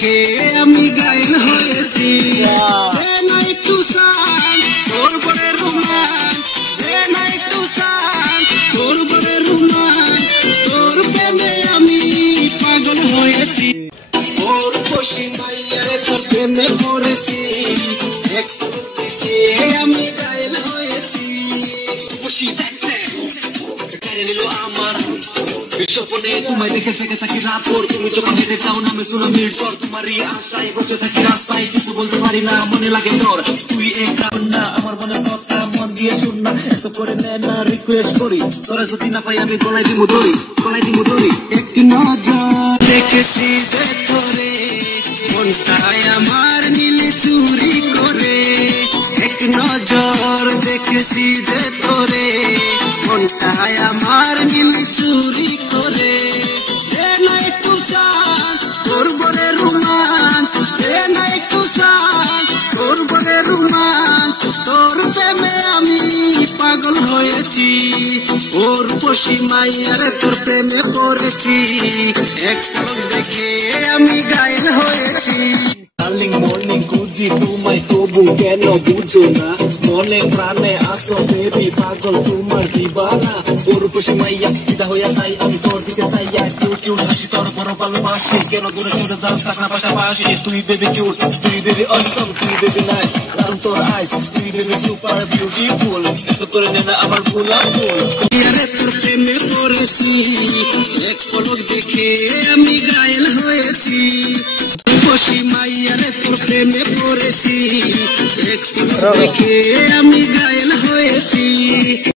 দেখে আমি গায়েল হয়েছি। দে না একটু চান্স তোর বড় রোমান্স, দে না একটু চান্স তোর বড় রোমান্স, তোর প্রেমে আমি পাগল হয়েছি। ওর খুশি মাইয়ারে তোর প্রেমে পড়েছি, একটু দেখে আমি গায়েল হয়েছি। খুশি দেখতে কেড়ে নিল আমার স্বপ্নে, তোমায় দেখে থেকে থাকি রাত ভোর। তুমি যখন হেঁটে চাও নামে সুনামির ঝড়, তোমারই আশায় বসে থাকি রাস্তায়, কিছু বলতে পারি না মনে লাগে ডর। তুই এক না আমার মনে কথা মন দিয়ে শুন না, এসব করে নে না রিকোয়েস্ট করি, তোরা যদি না পাই আমি গলায় দিব দড়ি, গলায় দিব দড়ি। এক নজর দেখেছি যে তোরে মনটায় আমার নীলে চুরি করে, এক নজর দেখেছি যে তোরে মনটায় আমার নীলে চুরি করে। দে না একটু চান্স তোর বড় রোমান্স, দে না একটু চান্স তোর বড় রোমান্স, তোর প্রেমে আমি পাগল হয়েছি। ওর খুশি মাইয়ারে তোর প্রেমে পড়েছি, এক পলক দেখে আমি গায়েল হয়েছি। ডার্লিং মর্নিং খুঁজি তোমায় তবু কেন বুঝো না, মনে প্রাণে আসো বেবি পাগল তোমার দিবানা। ওর খুশি মাইয়া ফিদা হইয়া চাই আমি তোর দিকে চাইয়া, কিউট কিউট হাসি তোর বড় ভালোবাসি, কেন দূরে সরে যাস থাক না পাশাপাশি। তুই বেবি কিউট, তুই বেবি অসম, তুই বেবি নাইস, কারণ তোর আইস, তুই বেবি সুপার বিউটিফুল, এসব করে নে না আমার গোলাপ ফুল। তোর প্রেমে পড়েছি, এক পলক দেখে আমি গায়েল হয়েছি। খুশি মাইয়ারে তোর প্রেমে পড়েছি, এক পলক দেখে আমি